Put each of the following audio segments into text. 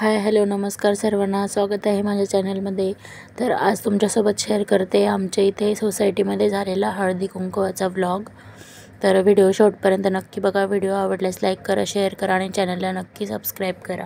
Hi hello नमस्कार सर्वांना, स्वागत आहे माझ्या चॅनलमध्ये। तर आज तुमच्यासोबत शेअर करते आमच्या इथे सोसायटीमध्ये झालेला हळदी कुंकवाचा व्लॉग। तर व्हिडिओ शेवटपर्यंत नक्की बघा। व्हिडिओ आवडल्यास लाईक करा, शेअर करा आणि चॅनलला नक्की सबस्क्राईब करा।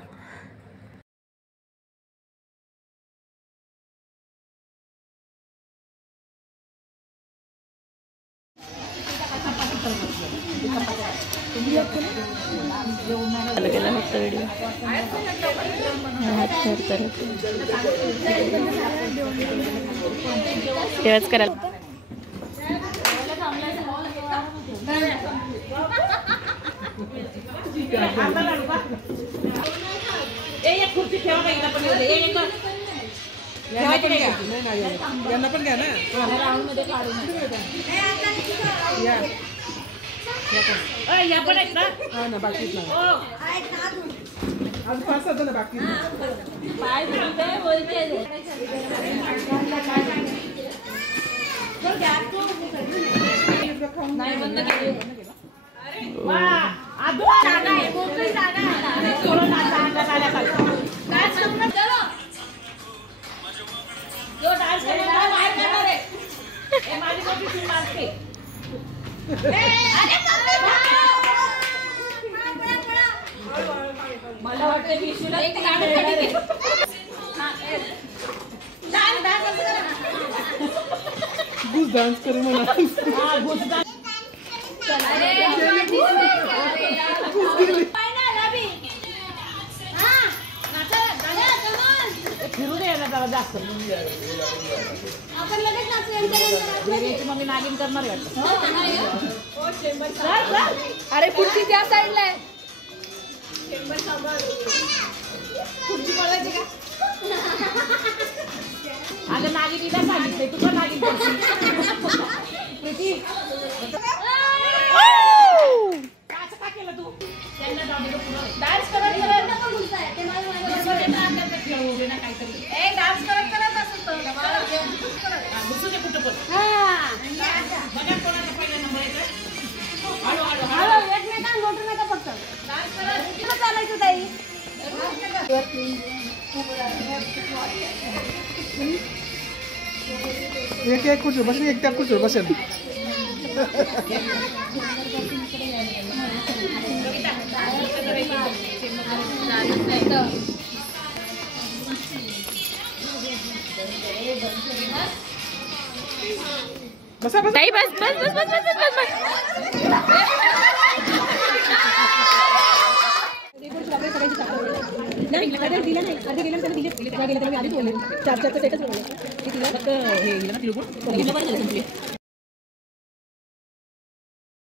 तेव्हाच करायला मला वाटतं विशूला एक डान्स करू म्हणा। फिरू दे ना जरा जास्त आपण लगेच नाचू। मम्मी नागिन करणार आहे। अरे पुढची त्या साईडला आहे। खुर्ची पळवायची का? अगं नागिनीला सांगितलंय, तू पण नागिन प्रीती का केलं तू? डान्स करत काहीतरी डान्स करत असत घुसू दे कुठं पण। बघा कोणाचा पहिला नंबर येतो। एकमेकांना मोठं नका फक्त डान्स करत चालायचं ताई। एक खुर्चीवर बसेल, एक त्या खुर्चीवर बसेल। बसा बस बस बस बस बस बस।